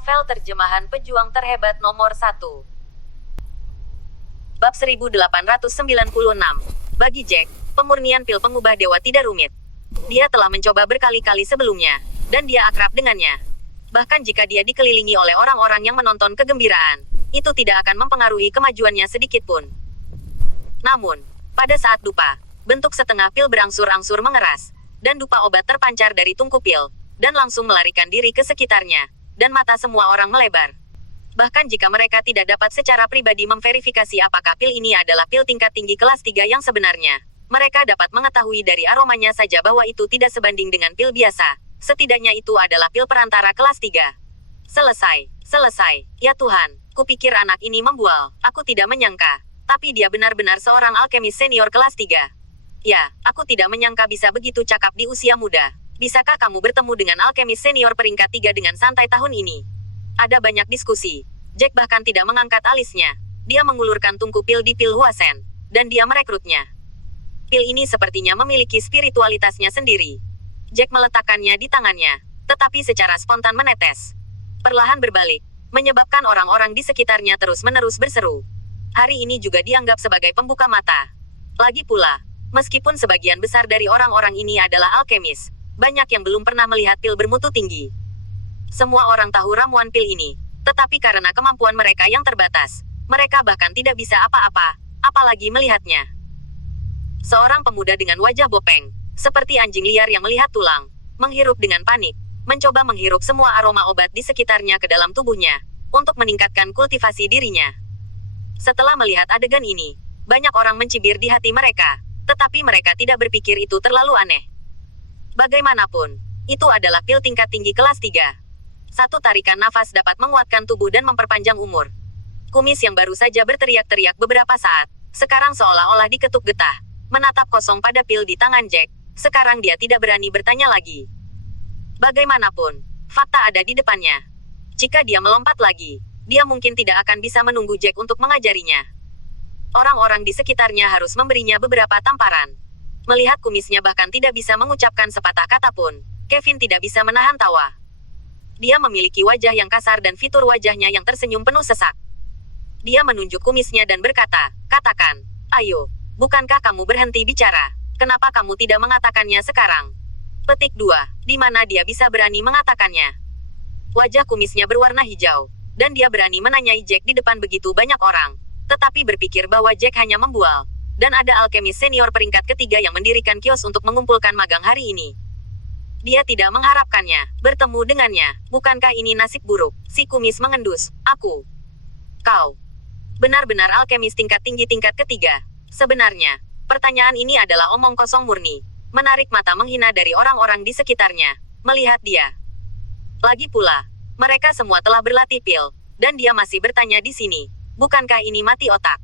Novel terjemahan pejuang terhebat nomor 1. Bab 1896. Bagi Jack, pemurnian pil pengubah dewa tidak rumit. Dia telah mencoba berkali-kali sebelumnya, dan dia akrab dengannya. Bahkan jika dia dikelilingi oleh orang-orang yang menonton kegembiraan, itu tidak akan mempengaruhi kemajuannya sedikit pun. Namun, pada saat dupa, bentuk setengah pil berangsur-angsur mengeras, dan dupa obat terpancar dari tungku pil, dan langsung melarikan diri ke sekitarnya, dan mata semua orang melebar. Bahkan jika mereka tidak dapat secara pribadi memverifikasi apakah pil ini adalah pil tingkat tinggi kelas 3 yang sebenarnya, mereka dapat mengetahui dari aromanya saja bahwa itu tidak sebanding dengan pil biasa. Setidaknya itu adalah pil perantara kelas 3. Selesai. Ya Tuhan, kupikir anak ini membual. Aku tidak menyangka. Tapi dia benar-benar seorang alkemis senior kelas 3. Ya, aku tidak menyangka bisa begitu cakap di usia muda. Bisakah kamu bertemu dengan alkemis senior peringkat 3 dengan santai tahun ini? Ada banyak diskusi. Jack bahkan tidak mengangkat alisnya. Dia mengulurkan tungku pil di pil Huasen, dan dia merekrutnya. Pil ini sepertinya memiliki spiritualitasnya sendiri. Jack meletakkannya di tangannya, tetapi secara spontan menetes. Perlahan berbalik, menyebabkan orang-orang di sekitarnya terus-menerus berseru. Hari ini juga dianggap sebagai pembuka mata. Lagi pula, meskipun sebagian besar dari orang-orang ini adalah alkemis, banyak yang belum pernah melihat pil bermutu tinggi. Semua orang tahu ramuan pil ini, tetapi karena kemampuan mereka yang terbatas, mereka bahkan tidak bisa apa-apa, apalagi melihatnya. Seorang pemuda dengan wajah bopeng, seperti anjing liar yang melihat tulang, menghirup dengan panik, mencoba menghirup semua aroma obat di sekitarnya ke dalam tubuhnya, untuk meningkatkan kultivasi dirinya. Setelah melihat adegan ini, banyak orang mencibir di hati mereka, tetapi mereka tidak berpikir itu terlalu aneh. Bagaimanapun, itu adalah pil tingkat tinggi kelas 3. Satu tarikan nafas dapat menguatkan tubuh dan memperpanjang umur. Kumis yang baru saja berteriak-teriak beberapa saat, sekarang seolah-olah diketuk getah, menatap kosong pada pil di tangan Jack. Sekarang dia tidak berani bertanya lagi. Bagaimanapun, fakta ada di depannya. Jika dia melompat lagi, dia mungkin tidak akan bisa menunggu Jack untuk mengajarinya. Orang-orang di sekitarnya harus memberinya beberapa tamparan. Melihat kumisnya bahkan tidak bisa mengucapkan sepatah kata pun, Kevin tidak bisa menahan tawa. Dia memiliki wajah yang kasar dan fitur wajahnya yang tersenyum penuh sesak. Dia menunjuk kumisnya dan berkata, "Katakan, ayo, bukankah kamu berhenti bicara? Kenapa kamu tidak mengatakannya sekarang?" Petik 2, di mana dia bisa berani mengatakannya. Wajah kumisnya berwarna hijau, dan dia berani menanyai Jack di depan begitu banyak orang, tetapi berpikir bahwa Jack hanya membual. Dan ada alkemis senior peringkat ketiga yang mendirikan kios untuk mengumpulkan magang hari ini. Dia tidak mengharapkannya, bertemu dengannya. Bukankah ini nasib buruk? Si kumis mengendus. Kau benar-benar alkemis tingkat tinggi tingkat ketiga. Sebenarnya, pertanyaan ini adalah omong kosong murni. Menarik mata menghina dari orang-orang di sekitarnya, melihat dia. Lagi pula, mereka semua telah berlatih pil, dan dia masih bertanya di sini. Bukankah ini mati otak?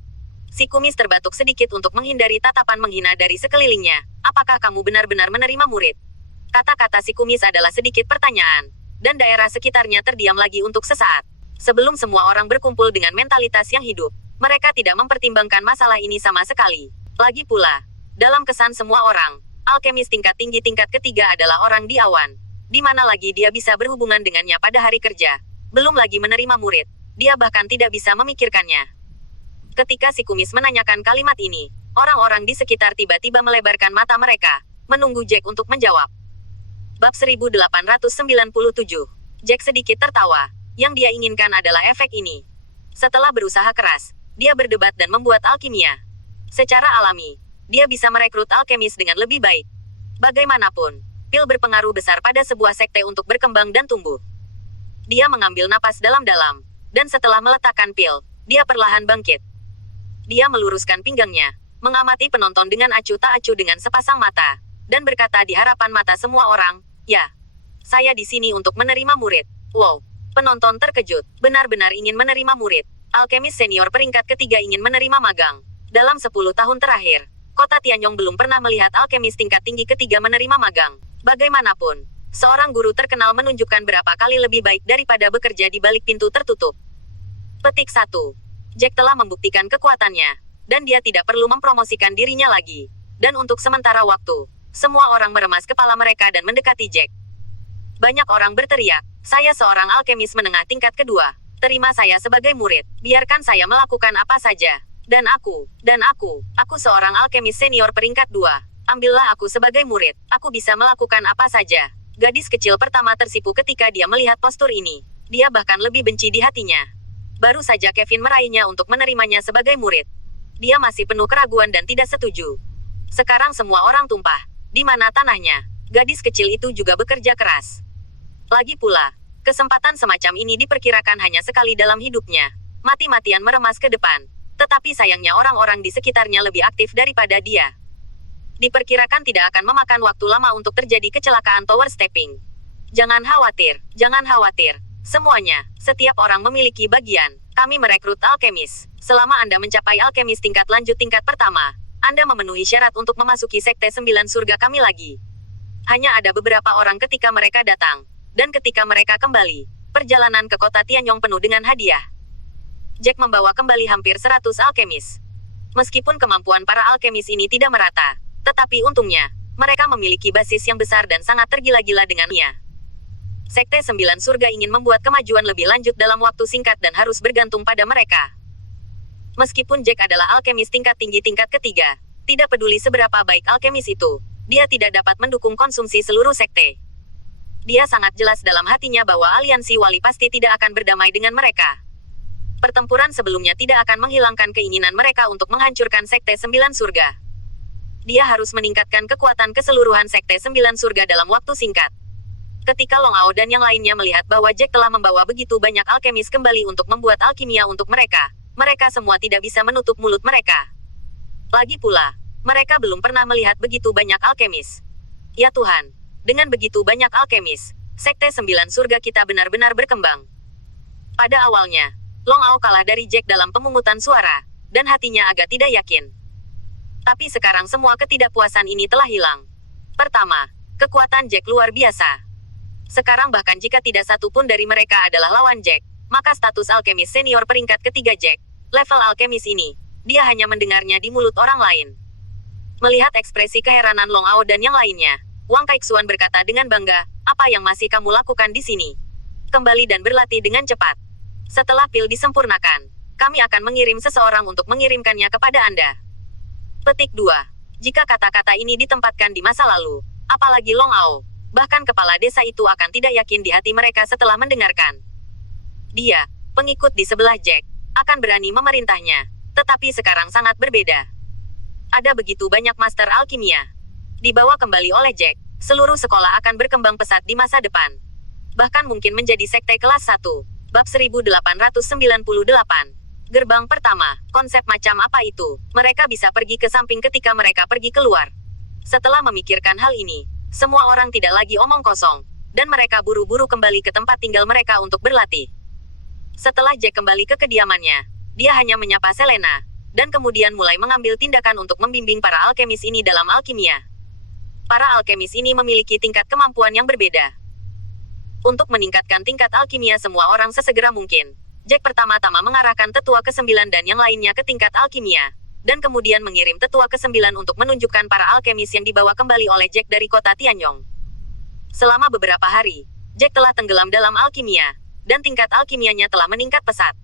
Si kumis terbatuk sedikit untuk menghindari tatapan menghina dari sekelilingnya. Apakah kamu benar-benar menerima murid? Kata-kata si kumis adalah sedikit pertanyaan, dan daerah sekitarnya terdiam lagi untuk sesaat. Sebelum semua orang berkumpul dengan mentalitas yang hidup, mereka tidak mempertimbangkan masalah ini sama sekali. Lagi pula, dalam kesan semua orang, alkemis tingkat tinggi tingkat ketiga adalah orang di awan. Di mana lagi dia bisa berhubungan dengannya pada hari kerja? Belum lagi menerima murid, dia bahkan tidak bisa memikirkannya. Ketika si kumis menanyakan kalimat ini, orang-orang di sekitar tiba-tiba melebarkan mata mereka, menunggu Jack untuk menjawab. Bab 1897. Jack sedikit tertawa. Yang dia inginkan adalah efek ini. Setelah berusaha keras, dia berdebat dan membuat alkimia. Secara alami, dia bisa merekrut alkemis dengan lebih baik. Bagaimanapun, pil berpengaruh besar pada sebuah sekte untuk berkembang dan tumbuh. Dia mengambil napas dalam-dalam, dan setelah meletakkan pil, dia perlahan bangkit. Dia meluruskan pinggangnya, mengamati penonton dengan acuh tak acuh dengan sepasang mata, dan berkata di harapan mata semua orang, "Ya, saya di sini untuk menerima murid." Wow, penonton terkejut, benar-benar ingin menerima murid. Alkemis senior peringkat ketiga ingin menerima magang. Dalam 10 tahun terakhir, kota Tianyong belum pernah melihat alkemis tingkat tinggi ketiga menerima magang. Bagaimanapun, seorang guru terkenal menunjukkan berapa kali lebih baik daripada bekerja di balik pintu tertutup. Petik 1. Jack telah membuktikan kekuatannya, dan dia tidak perlu mempromosikan dirinya lagi. Dan untuk sementara waktu, semua orang meremas kepala mereka dan mendekati Jack. Banyak orang berteriak. Saya seorang alkemis menengah tingkat kedua. Terima saya sebagai murid. Biarkan saya melakukan apa saja. Dan aku seorang alkemis senior peringkat 2. Ambillah aku sebagai murid. Aku bisa melakukan apa saja. Gadis kecil pertama tersipu ketika dia melihat postur ini. Dia bahkan lebih benci di hatinya. Baru saja Kevin meraihnya untuk menerimanya sebagai murid. Dia masih penuh keraguan dan tidak setuju. Sekarang semua orang tumpah. Di mana tanahnya? Gadis kecil itu juga bekerja keras. Lagi pula, kesempatan semacam ini diperkirakan hanya sekali dalam hidupnya. Mati-matian meremas ke depan. Tetapi sayangnya orang-orang di sekitarnya lebih aktif daripada dia. Diperkirakan tidak akan memakan waktu lama untuk terjadi kecelakaan tower stepping. Jangan khawatir. Semuanya, setiap orang memiliki bagian. Kami merekrut alkemis. Selama Anda mencapai alkemis tingkat lanjut tingkat pertama, Anda memenuhi syarat untuk memasuki Sekte 9 Surga kami lagi. Hanya ada beberapa orang ketika mereka datang. Dan ketika mereka kembali, perjalanan ke kota Tianyong penuh dengan hadiah. Jack membawa kembali hampir 100 alkemis. Meskipun kemampuan para alkemis ini tidak merata, tetapi untungnya, mereka memiliki basis yang besar dan sangat tergila-gila dengannya. Sekte 9 Surga ingin membuat kemajuan lebih lanjut dalam waktu singkat dan harus bergantung pada mereka. Meskipun Jack adalah alkemis tingkat tinggi tingkat ketiga, tidak peduli seberapa baik alkemis itu, dia tidak dapat mendukung konsumsi seluruh sekte. Dia sangat jelas dalam hatinya bahwa aliansi wali pasti tidak akan berdamai dengan mereka. Pertempuran sebelumnya tidak akan menghilangkan keinginan mereka untuk menghancurkan Sekte 9 Surga. Dia harus meningkatkan kekuatan keseluruhan Sekte 9 Surga dalam waktu singkat. Ketika Long Ao dan yang lainnya melihat bahwa Jack telah membawa begitu banyak alkemis kembali untuk membuat alkimia untuk mereka, mereka semua tidak bisa menutup mulut mereka. Lagi pula, mereka belum pernah melihat begitu banyak alkemis. Ya Tuhan! Dengan begitu banyak alkemis, Sekte 9 Surga kita benar-benar berkembang. Pada awalnya, Long Ao kalah dari Jack dalam pemungutan suara, dan hatinya agak tidak yakin. Tapi sekarang semua ketidakpuasan ini telah hilang. Pertama, kekuatan Jack luar biasa. Sekarang bahkan jika tidak satu pun dari mereka adalah lawan Jack, maka status alkemis senior peringkat ketiga Jack, level alkemis ini, dia hanya mendengarnya di mulut orang lain. Melihat ekspresi keheranan Long Ao dan yang lainnya, Wang Kaixuan berkata dengan bangga, apa yang masih kamu lakukan di sini? Kembali dan berlatih dengan cepat. Setelah pil disempurnakan, kami akan mengirim seseorang untuk mengirimkannya kepada Anda. Petik 2. Jika kata-kata ini ditempatkan di masa lalu, apalagi Long Ao, bahkan kepala desa itu akan tidak yakin di hati mereka setelah mendengarkan. Dia, pengikut di sebelah Jack, akan berani memerintahnya, tetapi sekarang sangat berbeda. Ada begitu banyak master alkimia. Dibawa kembali oleh Jack, seluruh sekolah akan berkembang pesat di masa depan. Bahkan mungkin menjadi sekte kelas 1. Bab 1898. Gerbang pertama, konsep macam apa itu? Mereka bisa pergi ke samping ketika mereka pergi keluar. Setelah memikirkan hal ini, semua orang tidak lagi omong kosong, dan mereka buru-buru kembali ke tempat tinggal mereka untuk berlatih. Setelah Jack kembali ke kediamannya, dia hanya menyapa Selena, dan kemudian mulai mengambil tindakan untuk membimbing para alkemis ini dalam alkimia. Para alkemis ini memiliki tingkat kemampuan yang berbeda. Untuk meningkatkan tingkat alkimia semua orang sesegera mungkin, Jack pertama-tama mengarahkan tetua ke-9 dan yang lainnya ke tingkat alkimia, dan kemudian mengirim tetua ke-9 untuk menunjukkan para alkemis yang dibawa kembali oleh Jack dari kota Tianyong. Selama beberapa hari, Jack telah tenggelam dalam alkimia, dan tingkat alkimianya telah meningkat pesat.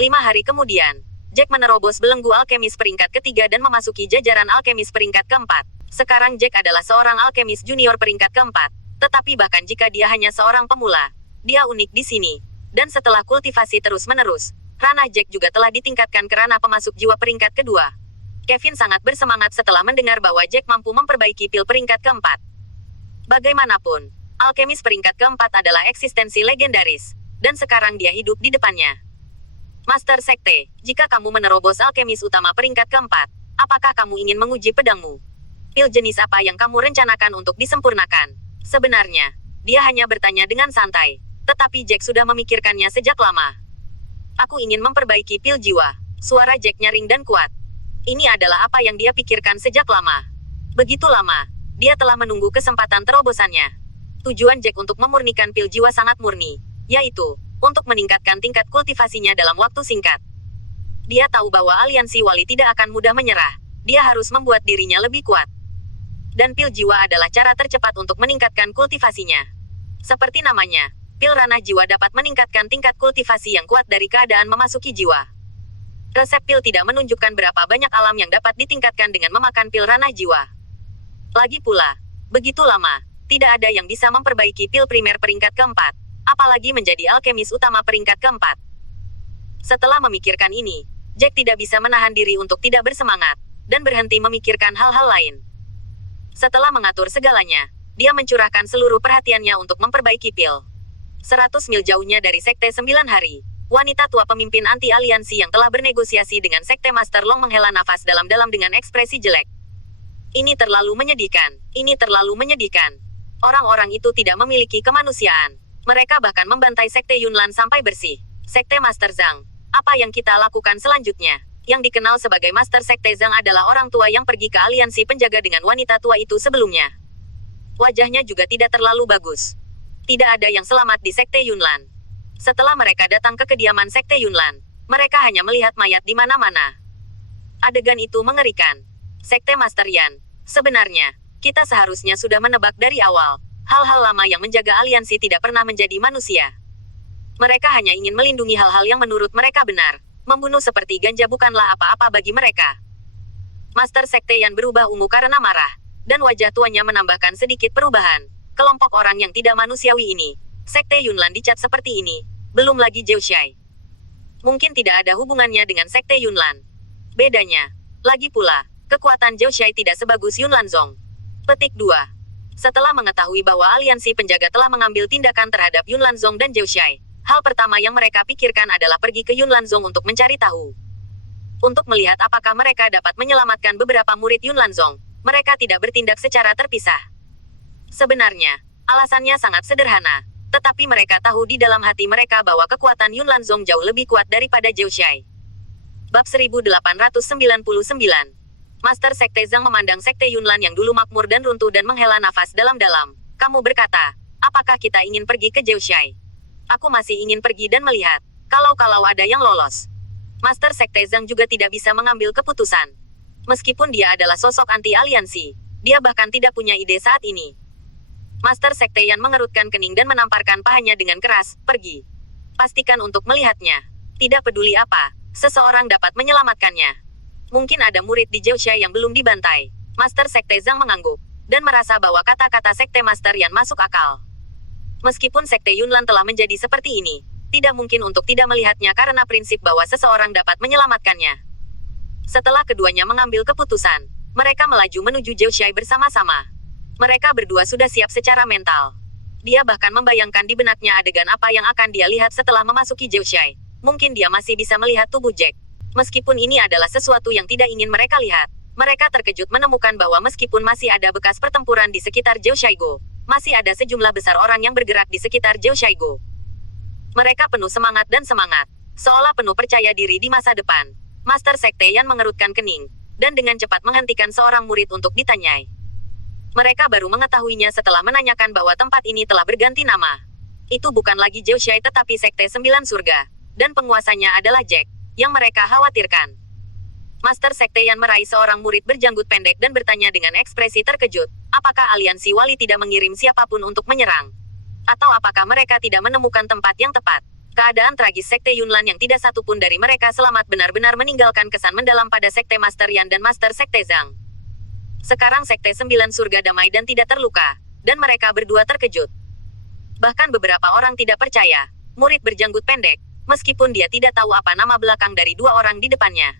5 hari kemudian, Jack menerobos belenggu alkemis peringkat ketiga dan memasuki jajaran alkemis peringkat keempat. Sekarang Jack adalah seorang alkemis junior peringkat keempat, tetapi bahkan jika dia hanya seorang pemula, dia unik di sini. Dan setelah kultivasi terus-menerus, ranah Jack juga telah ditingkatkan ke ranah pemasuk jiwa peringkat kedua. Kevin sangat bersemangat setelah mendengar bahwa Jack mampu memperbaiki pil peringkat keempat. Bagaimanapun, alkemis peringkat keempat adalah eksistensi legendaris, dan sekarang dia hidup di depannya. Master Sekte, jika kamu menerobos alkemis utama peringkat keempat, apakah kamu ingin menguji pedangmu? Pil jenis apa yang kamu rencanakan untuk disempurnakan? Sebenarnya, dia hanya bertanya dengan santai, tetapi Jack sudah memikirkannya sejak lama. Aku ingin memperbaiki pil jiwa. Suara Jack nyaring dan kuat. Ini adalah apa yang dia pikirkan sejak lama. Begitu lama, dia telah menunggu kesempatan terobosannya. Tujuan Jack untuk memurnikan pil jiwa sangat murni, yaitu untuk meningkatkan tingkat kultivasinya dalam waktu singkat. Dia tahu bahwa aliansi wali tidak akan mudah menyerah. Dia harus membuat dirinya lebih kuat. Dan pil jiwa adalah cara tercepat untuk meningkatkan kultivasinya. Seperti namanya, pil ranah jiwa dapat meningkatkan tingkat kultivasi yang kuat dari keadaan memasuki jiwa. Resep pil tidak menunjukkan berapa banyak alam yang dapat ditingkatkan dengan memakan pil ranah jiwa. Lagi pula, begitu lama, tidak ada yang bisa memperbaiki pil primer peringkat keempat, apalagi menjadi alkemis utama peringkat keempat. Setelah memikirkan ini, Jack tidak bisa menahan diri untuk tidak bersemangat, dan berhenti memikirkan hal-hal lain. Setelah mengatur segalanya, dia mencurahkan seluruh perhatiannya untuk memperbaiki pil. 100 mil jauhnya dari Sekte 9 Hari, wanita tua pemimpin anti-aliansi yang telah bernegosiasi dengan Sekte Master Long menghela nafas dalam-dalam dengan ekspresi jelek. Ini terlalu menyedihkan, ini terlalu menyedihkan. Orang-orang itu tidak memiliki kemanusiaan. Mereka bahkan membantai Sekte Yunlan sampai bersih. Sekte Master Zhang, apa yang kita lakukan selanjutnya? Yang dikenal sebagai Master Sekte Zhang adalah orang tua yang pergi ke aliansi penjaga dengan wanita tua itu sebelumnya. Wajahnya juga tidak terlalu bagus. Tidak ada yang selamat di Sekte Yunlan. Setelah mereka datang ke kediaman Sekte Yunlan, mereka hanya melihat mayat di mana-mana. Adegan itu mengerikan. Sekte Master Yan, sebenarnya, kita seharusnya sudah menebak dari awal. Hal-hal lama yang menjaga aliansi tidak pernah menjadi manusia. Mereka hanya ingin melindungi hal-hal yang menurut mereka benar. Membunuh seperti ganja bukanlah apa-apa bagi mereka. Master Sekte Yan berubah ungu karena marah, dan wajah tuanya menambahkan sedikit perubahan. Kelompok orang yang tidak manusiawi ini, Sekte Yunlan dicat seperti ini, belum lagi Zhou Shai. Mungkin tidak ada hubungannya dengan Sekte Yunlan. Bedanya, lagi pula, kekuatan Zhou Shai tidak sebagus Yunlan Zong. Petik 2. Setelah mengetahui bahwa aliansi penjaga telah mengambil tindakan terhadap Yunlan Zong dan Zhou Shai, hal pertama yang mereka pikirkan adalah pergi ke Yunlan Zong untuk mencari tahu. Untuk melihat apakah mereka dapat menyelamatkan beberapa murid Yunlan Zong, mereka tidak bertindak secara terpisah. Sebenarnya, alasannya sangat sederhana, tetapi mereka tahu di dalam hati mereka bahwa kekuatan Yunlan Zong jauh lebih kuat daripada Zhou Shai. Bab 1899. Master Sekte Zhang memandang Sekte Yunlan yang dulu makmur dan runtuh dan menghela nafas dalam-dalam. Kamu berkata, apakah kita ingin pergi ke Zhou Shai? Aku masih ingin pergi dan melihat, kalau ada yang lolos. Master Sekte Zhang juga tidak bisa mengambil keputusan. Meskipun dia adalah sosok anti-aliansi, dia bahkan tidak punya ide saat ini. Master Sekte Yan mengerutkan kening dan menamparkan pahanya dengan keras, pergi. Pastikan untuk melihatnya. Tidak peduli apa, seseorang dapat menyelamatkannya. Mungkin ada murid di Zhou Shai yang belum dibantai. Master Sekte Zhang mengangguk, dan merasa bahwa kata-kata Sekte Master Yan masuk akal. Meskipun Sekte Yunlan telah menjadi seperti ini, tidak mungkin untuk tidak melihatnya karena prinsip bahwa seseorang dapat menyelamatkannya. Setelah keduanya mengambil keputusan, mereka melaju menuju Zhou Shai bersama-sama. Mereka berdua sudah siap secara mental. Dia bahkan membayangkan di benaknya adegan apa yang akan dia lihat setelah memasuki Zhou Shai. Mungkin dia masih bisa melihat tubuh Jack. Meskipun ini adalah sesuatu yang tidak ingin mereka lihat, mereka terkejut menemukan bahwa meskipun masih ada bekas pertempuran di sekitar Zhou Shaigo, masih ada sejumlah besar orang yang bergerak di sekitar Zhou Shaigo. Mereka penuh semangat dan semangat, seolah penuh percaya diri di masa depan. Master Sekte Yan mengerutkan kening, dan dengan cepat menghentikan seorang murid untuk ditanyai. Mereka baru mengetahuinya setelah menanyakan bahwa tempat ini telah berganti nama. Itu bukan lagi Zhou Shai tetapi Sekte 9 Surga, dan penguasanya adalah Jack, yang mereka khawatirkan. Master Sekte Yan meraih seorang murid berjanggut pendek dan bertanya dengan ekspresi terkejut, apakah aliansi wali tidak mengirim siapapun untuk menyerang? Atau apakah mereka tidak menemukan tempat yang tepat? Keadaan tragis Sekte Yunlan yang tidak satupun dari mereka selamat benar-benar meninggalkan kesan mendalam pada Sekte Master Yan dan Master Sekte Zhang. Sekarang Sekte 9 Surga damai dan tidak terluka, dan mereka berdua terkejut. Bahkan beberapa orang tidak percaya, murid berjanggut pendek, meskipun dia tidak tahu apa nama belakang dari dua orang di depannya.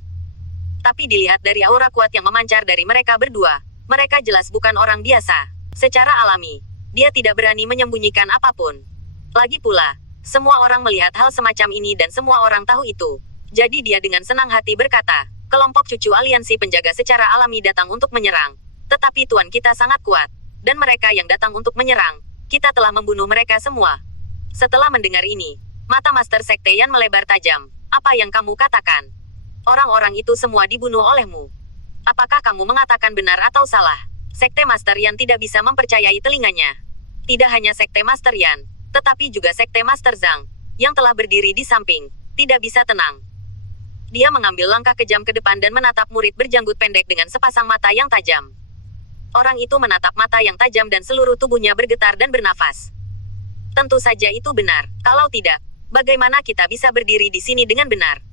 Tapi dilihat dari aura kuat yang memancar dari mereka berdua, mereka jelas bukan orang biasa. Secara alami, dia tidak berani menyembunyikan apapun. Lagi pula, semua orang melihat hal semacam ini dan semua orang tahu itu. Jadi dia dengan senang hati berkata, kelompok cucu aliansi penjaga secara alami datang untuk menyerang. Tetapi Tuan kita sangat kuat. Dan mereka yang datang untuk menyerang, kita telah membunuh mereka semua. Setelah mendengar ini, mata Master Sekte Yan melebar tajam. Apa yang kamu katakan? Orang-orang itu semua dibunuh olehmu. Apakah kamu mengatakan benar atau salah? Sekte Master Yan tidak bisa mempercayai telinganya. Tidak hanya Sekte Master Yan, tetapi juga Sekte Master Zhang, yang telah berdiri di samping, tidak bisa tenang. Dia mengambil langkah kejam ke depan dan menatap murid berjanggut pendek dengan sepasang mata yang tajam. Orang itu menatap mata yang tajam dan seluruh tubuhnya bergetar dan bernafas. Tentu saja itu benar. Kalau tidak, bagaimana kita bisa berdiri di sini dengan benar?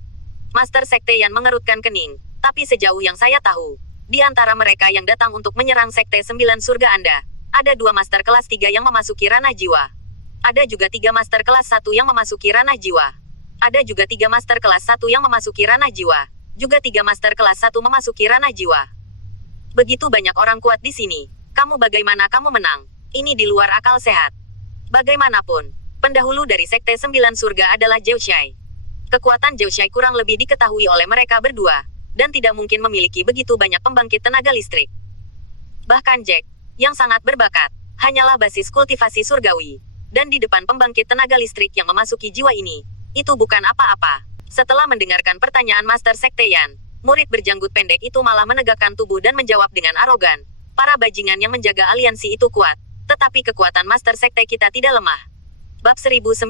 Master Sekte Yan mengerutkan kening. Tapi sejauh yang saya tahu, di antara mereka yang datang untuk menyerang Sekte 9 Surga Anda, ada 2 Master kelas 3 yang memasuki ranah jiwa. Ada juga 3 Master kelas 1 yang memasuki ranah jiwa. Ada juga 3 Master kelas 1 yang memasuki ranah jiwa. Juga 3 Master kelas 1 memasuki ranah jiwa. Begitu banyak orang kuat di sini. Kamu bagaimana kamu menang? Ini di luar akal sehat. Bagaimanapun, pendahulu dari Sekte 9 Surga adalah Zhao Shai. Kekuatan Zhao Shai kurang lebih diketahui oleh mereka berdua, dan tidak mungkin memiliki begitu banyak pembangkit tenaga listrik. Bahkan Jack, yang sangat berbakat, hanyalah basis kultivasi surgawi. Dan di depan pembangkit tenaga listrik yang memasuki jiwa ini, itu bukan apa-apa. Setelah mendengarkan pertanyaan Master Sekte Yan, murid berjanggut pendek itu malah menegakkan tubuh dan menjawab dengan arogan. Para bajingan yang menjaga aliansi itu kuat, tetapi kekuatan Master Sekte kita tidak lemah. Bab 1900.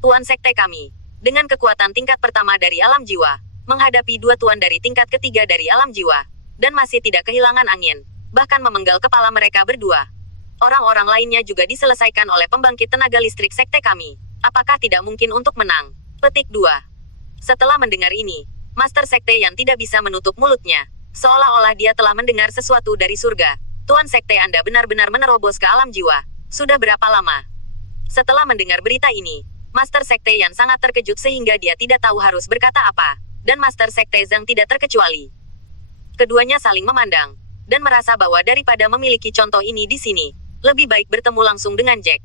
Tuan Sekte kami, dengan kekuatan tingkat pertama dari alam jiwa, menghadapi 2 tuan dari tingkat ketiga dari alam jiwa, dan masih tidak kehilangan angin, bahkan memenggal kepala mereka berdua. Orang-orang lainnya juga diselesaikan oleh pembangkit tenaga listrik sekte kami. Apakah tidak mungkin untuk menang? Petik 2. Setelah mendengar ini, Master Sekte yang tidak bisa menutup mulutnya, seolah-olah dia telah mendengar sesuatu dari surga. Tuan Sekte Anda benar-benar menerobos ke alam jiwa. Sudah berapa lama? Setelah mendengar berita ini, Master Sekte yang sangat terkejut sehingga dia tidak tahu harus berkata apa, dan Master Sekte Zhang tidak terkecuali. Keduanya saling memandang, dan merasa bahwa daripada memiliki contoh ini di sini, lebih baik bertemu langsung dengan Jack.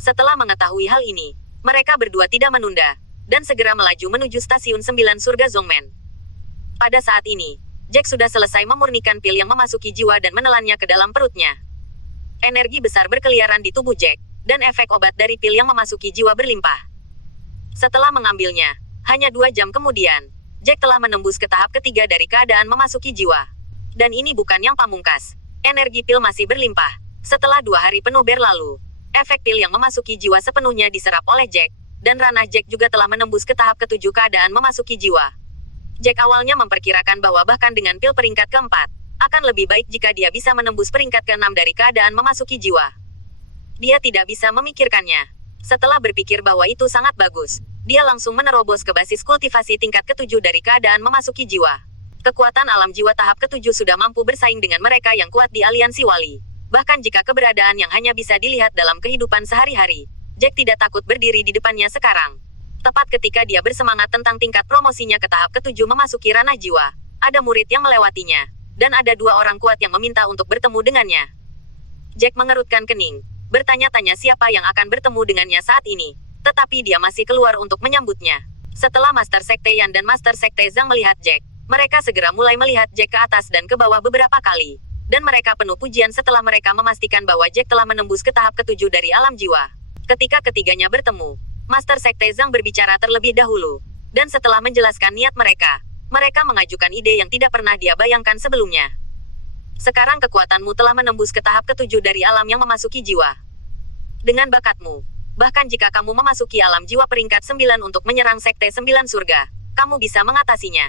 Setelah mengetahui hal ini, mereka berdua tidak menunda, dan segera melaju menuju stasiun 9 Surga Zongmen. Pada saat ini, Jack sudah selesai memurnikan pil yang memasuki jiwa dan menelannya ke dalam perutnya. Energi besar berkeliaran di tubuh Jack, dan efek obat dari pil yang memasuki jiwa berlimpah. Setelah mengambilnya, hanya 2 jam kemudian, Jack telah menembus ke tahap ketiga dari keadaan memasuki jiwa. Dan ini bukan yang pamungkas. Energi pil masih berlimpah. Setelah 2 hari penuh berlalu, efek pil yang memasuki jiwa sepenuhnya diserap oleh Jack, dan ranah Jack juga telah menembus ke tahap ke-7 keadaan memasuki jiwa. Jack awalnya memperkirakan bahwa bahkan dengan pil peringkat ke-4, akan lebih baik jika dia bisa menembus peringkat ke-6 dari keadaan memasuki jiwa. Dia tidak bisa memikirkannya. Setelah berpikir bahwa itu sangat bagus, dia langsung menerobos ke basis kultivasi tingkat ke-7 dari keadaan memasuki jiwa. Kekuatan alam jiwa tahap ke-7 sudah mampu bersaing dengan mereka yang kuat di aliansi wali. Bahkan jika keberadaan yang hanya bisa dilihat dalam kehidupan sehari-hari, Jack tidak takut berdiri di depannya sekarang. Tepat ketika dia bersemangat tentang tingkat promosinya ke tahap ke-7 memasuki ranah jiwa, ada murid yang melewatinya, dan ada 2 orang kuat yang meminta untuk bertemu dengannya. Jack mengerutkan kening, bertanya-tanya siapa yang akan bertemu dengannya saat ini, tetapi dia masih keluar untuk menyambutnya. Setelah Master Sekte Yan dan Master Sekte Zhang melihat Jack, mereka segera mulai melihat Jack ke atas dan ke bawah beberapa kali. Dan mereka penuh pujian setelah mereka memastikan bahwa Jack telah menembus ke tahap ke-7 dari alam jiwa. Ketika ketiganya bertemu, Master Sekte Zhang berbicara terlebih dahulu. Dan setelah menjelaskan niat mereka, mereka mengajukan ide yang tidak pernah dia bayangkan sebelumnya. Sekarang kekuatanmu telah menembus ke tahap ke-7 dari alam yang memasuki jiwa. Dengan bakatmu, bahkan jika kamu memasuki alam jiwa peringkat 9 untuk menyerang Sekte 9 Surga, kamu bisa mengatasinya.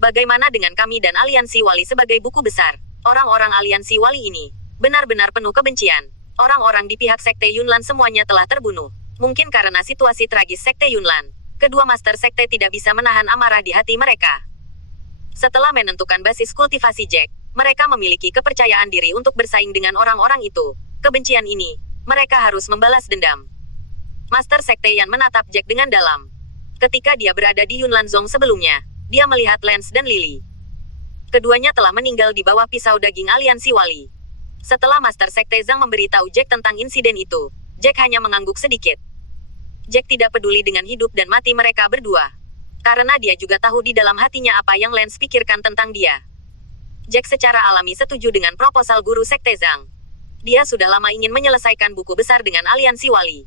Bagaimana dengan kami dan aliansi wali sebagai buku besar? Orang-orang aliansi wali ini benar-benar penuh kebencian. Orang-orang di pihak Sekte Yunlan semuanya telah terbunuh. Mungkin karena situasi tragis Sekte Yunlan, kedua Master Sekte tidak bisa menahan amarah di hati mereka. Setelah menentukan basis kultivasi Jack, mereka memiliki kepercayaan diri untuk bersaing dengan orang-orang itu. Kebencian ini, mereka harus membalas dendam. Master Sekte Yan menatap Jack dengan dalam. Ketika dia berada di Yunlan Zong sebelumnya, dia melihat Lance dan Lily. Keduanya telah meninggal di bawah pisau daging aliansi wali. Setelah Master Sekte Zhang memberitahu Jack tentang insiden itu, Jack hanya mengangguk sedikit. Jack tidak peduli dengan hidup dan mati mereka berdua. Karena dia juga tahu di dalam hatinya apa yang Lance pikirkan tentang dia. Jack secara alami setuju dengan proposal guru Sekte Zhang. Dia sudah lama ingin menyelesaikan buku besar dengan aliansi wali.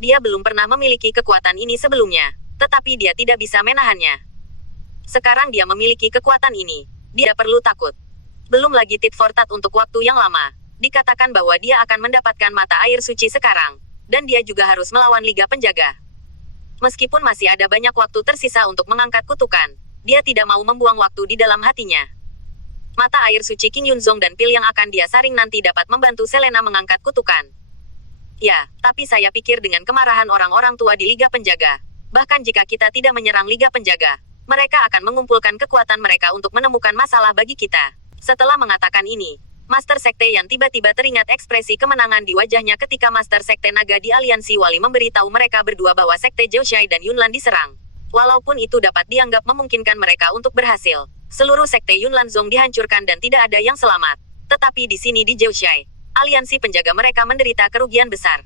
Dia belum pernah memiliki kekuatan ini sebelumnya, tetapi dia tidak bisa menahannya. Sekarang dia memiliki kekuatan ini. Dia perlu takut. Belum lagi tit for tat untuk waktu yang lama. Dikatakan bahwa dia akan mendapatkan mata air suci sekarang. Dan dia juga harus melawan Liga Penjaga. Meskipun masih ada banyak waktu tersisa untuk mengangkat kutukan, dia tidak mau membuang waktu di dalam hatinya. Mata air suci King Yunzong dan pil yang akan dia saring nanti dapat membantu Selena mengangkat kutukan. Ya, tapi saya pikir dengan kemarahan orang-orang tua di Liga Penjaga. Bahkan jika kita tidak menyerang Liga Penjaga, mereka akan mengumpulkan kekuatan mereka untuk menemukan masalah bagi kita. Setelah mengatakan ini, Master Sekte Yan tiba-tiba teringat ekspresi kemenangan di wajahnya ketika Master Sekte Naga di Aliansi Wali memberitahu mereka berdua bahwa Sekte Zhouxai dan Yunlan diserang. Walaupun itu dapat dianggap memungkinkan mereka untuk berhasil, seluruh Sekte Yunlan Zong dihancurkan dan tidak ada yang selamat. Tetapi di sini di Zhouxai, aliansi penjaga mereka menderita kerugian besar.